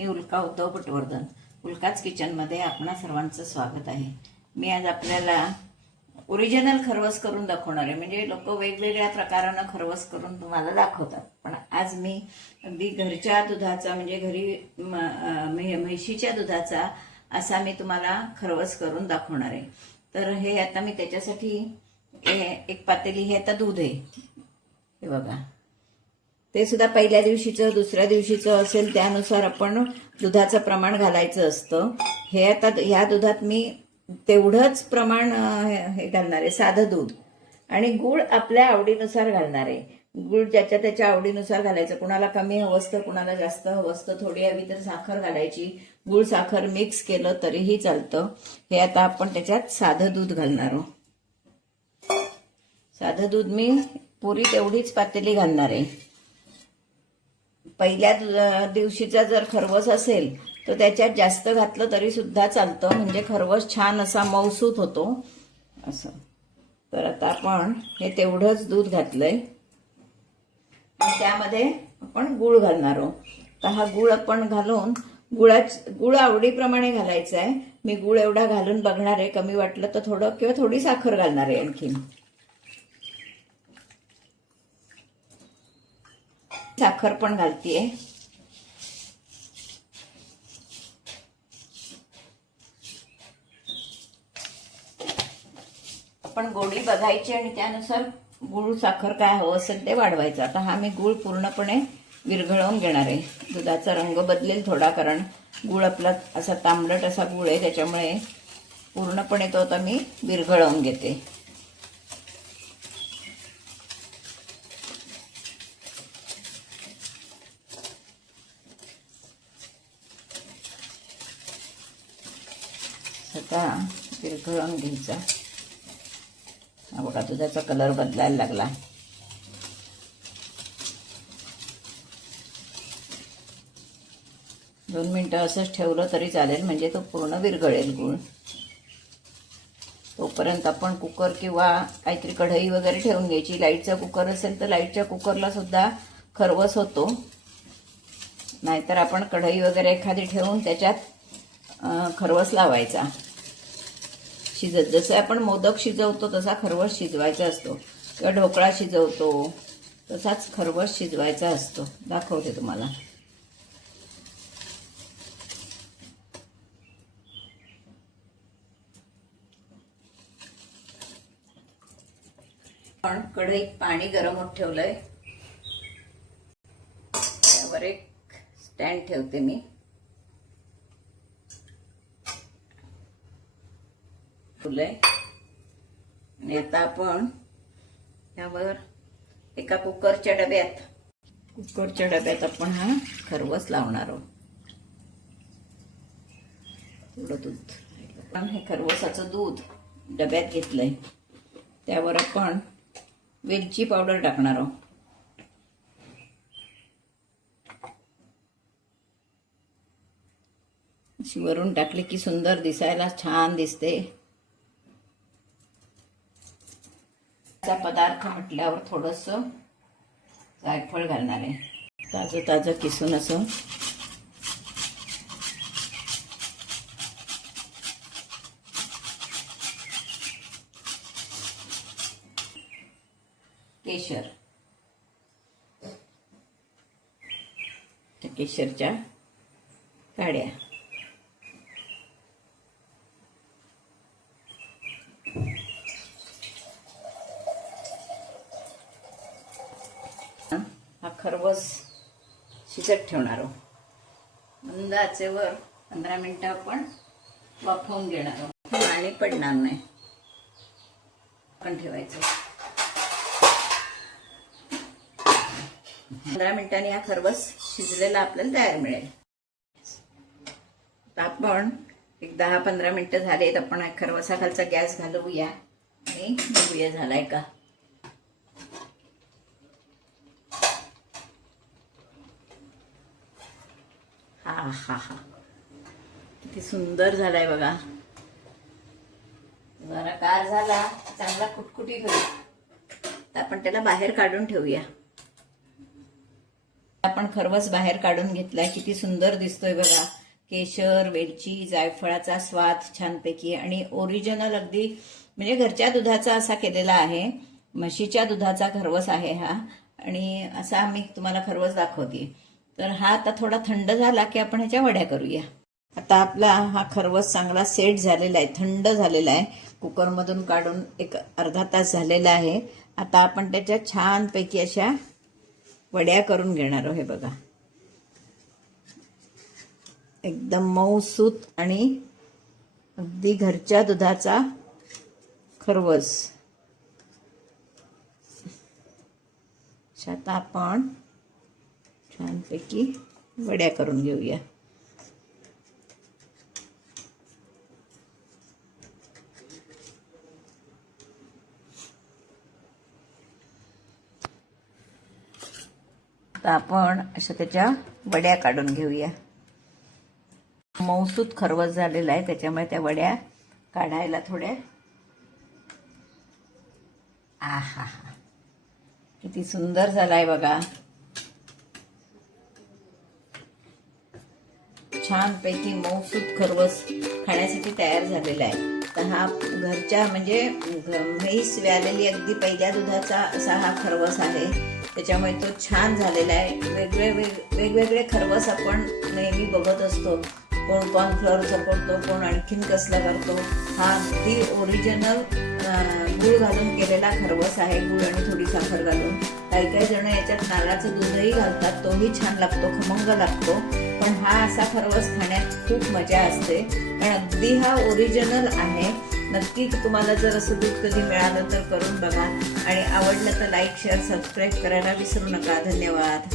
मी उल्का उद्धव पटवर्धन. उल्काच किचनमध्ये आपणा सर्वांचं स्वागत आहे. मी आज आपल्याला ओरिजिनल खरवस करून दाखवणार आहे. म्हणजे लोक वेगवेगळ्या प्रकारानं खरवस करून तुम्हाला दाखवतात, पण आज मी अगदी घरच्या दुधाचा म्हणजे घरी म्हैशीच्या दुधाचा असा मी तुम्हाला खरवस करून दाखवणार आहे. तर हे आता मी त्याच्यासाठी एक पातेली हे आता दूध आहे, हे बघा. ते सुद्धा पहिल्या दिवशीचं दुसऱ्या दिवशीचं असेल त्यानुसार आपण दुधाचं प्रमाण घालायचं असतं. हे आता ह्या दुधात मी तेवढंच प्रमाण हे घालणार आहे, साधं दूध. आणि गूळ आपल्या आवडीनुसार घालणार आहे. गूळ ज्याच्या त्याच्या आवडीनुसार घालायचं. कुणाला कमी हवं असतं, कुणाला जास्त हवं असतं, थोडी हवी तर साखर घालायची. गूळ साखर मिक्स केलं तरीही चालतं. हे आता आपण त्याच्यात साधं दूध घालणार आहोत. साधं दूध मी पुरी तेवढीच पातेली घालणार आहे. पहिल्या दिवशीचा जर खरवस असेल तर त्याच्यात जास्त घातलं तरी सुद्धा चालतं, म्हणजे खरवस छान असा मऊसूत होतो असं. तर आता आपण हे तेवढंच दूध घातलंय, त्यामध्ये आपण गूळ घालणार आहोत. तर हा गूळ आपण घालून गूळ आवडीप्रमाणे घालायचा आहे. मी गूळ एवढा घालून बघणार आहे, कमी वाटलं तर थोडं किंवा थोडी साखर घालणार आहे आणखीन. साखर पण घालतीये. आपण गोडी बघायची आणि त्यानुसार गूळ साखर काय हवं असेल ते वाढवायचं. आता हा मी गूळ पूर्णपणे विरघळवून घेणार आहे. दुधाचा रंग बदलेल थोडा, कारण गूळ आपला असा तांबडट असा गूळ आहे, त्याच्यामुळे पूर्णपणे तो आता मी विरघळवून घेते. आता विरघळवून घ्यायचा. हा बघा, दुधाचा कलर बदलायला लागला. दोन मिनिटं असंच ठेवलं तरी चालेल, म्हणजे तो पूर्ण विरघळेल गूळ. तोपर्यंत आपण कुकर किंवा काहीतरी कढई वगैरे ठेवून घ्यायची. लाईटचा कुकर असेल तर लाईटच्या कुकरला सुद्धा खरवस होतो. नाहीतर आपण कढई वगैरे एखादी ठेवून त्याच्यात खरवस लावायचा. शिजत जसे आपण मोदक शिजवतो तसा खरवस शिजवायचा असतो, किंवा ढोकळा शिजवतो तसाच खरवस शिजवायचा असतो. दाखवते तुम्हाला. पण कढईत पाणी गरम होत ठेवलंय. त्यावर एक स्टँड ठेवते मी. आणि आता आपण त्यावर एका कुकरच्या डब्यात आपण हा खरवस लावणार आहोत. थोडं दूध. आपण हे खरवसाचं दूध डब्यात घेतलंय, त्यावर आपण वेलची पावडर टाकणार आहोत. अशी वरून टाकली की सुंदर दिसायला छान दिसते. पदार्थ म्हटल्यावर थोडंसं जायफळ घालणार आहे, ताजं ताजं किसून असं. केशर, केशरच्या काड्या. हा खरवस शिजत ठेवणार आहोत. मंद आचेवर 15 मिनिटं आपण वाफवून घेणार आहोत. पाणी पडणार नाही. आपण ठेवायचं. 15 मिनिटांनी हा खरवस शिजलेला आपल्याला तयार मिळेल. आता आपण एक 10-15 मिनिटं झालेत. आपण खरवसाखालचा गॅस घालवूया आणि बघूया झालाय का. हा किती सुंदर झालाय बघा. जरा गार झाला, चांगला कुटकुटीत होईल. तर आपण त्याला बाहेर काढून ठेवूया. आपण खरवस बाहेर काढून घेतलाय. किती सुंदर दिसतोय बघा. केशर, वेलची, जायफळाचा स्वाद छानपैकी आणि ओरिजिनल अगदी म्हणजे घरच्या दुधाचा असा केलेला आहे. म्हशीच्या दुधाचा खरवस आहे हा. आणि असा मी तुम्हाला खरवस दाखवते. तर हा आता थोडा थंड झाला की आपण ह्याच्या वड्या करूया. आता आपला हा खरवस चांगला सेट झालेला आहे, थंड झालेला आहे. कुकरमधून काढून एक अर्धा तास झालेला आहे. आता आपण त्याच्या छानपैकी अशा वड्या करून घेणार आहोत. हे बघा, एकदम मऊसूत आणि अगदी घरच्या दुधाचा खरवस. आता आपण छानपैकी वड्या करून घेऊया. आता आपण अशा त्याच्या वड्या काढून घेऊया. मऊसूत खरवस झालेला आहे, त्याच्यामुळे त्या वड्या काढायला थोड्या. आहा, किती सुंदर झालाय बघा. छानपैकी मऊसूत खरवस खाण्यासाठी तयार झालेला आहे. तर हा घरच्या म्हणजे म्हैस व्यालेली अगदी पहिल्या दुधाचा असा हा खरवस आहे. त्याच्यामुळे तो छान झालेला आहे. वेगवेगळे खरवस आपण नेहमी बघत असतो. कोण कॉर्नफ्लॉवरचा करतो, कोण आणखीन कसला करतो. हा अगदी ओरिजिनल गूळ घालून केलेला खरवस आहे. गूळ आणि थोडी साखर घालून. काही जण याच्यात नारळाचं दूधही घालतात, तोही छान लागतो, खमंग लागतो. पण हा असा खरवस खाण्यात खूप मजा असते. पण अगदी हा ओरिजिनल आहे. नक्की तुम्हाला जर असं दूध कधी मिळालं तर करून बघा. आणि आवडलं तर लाईक, शेअर, सबस्क्राईब करायला विसरू नका. धन्यवाद.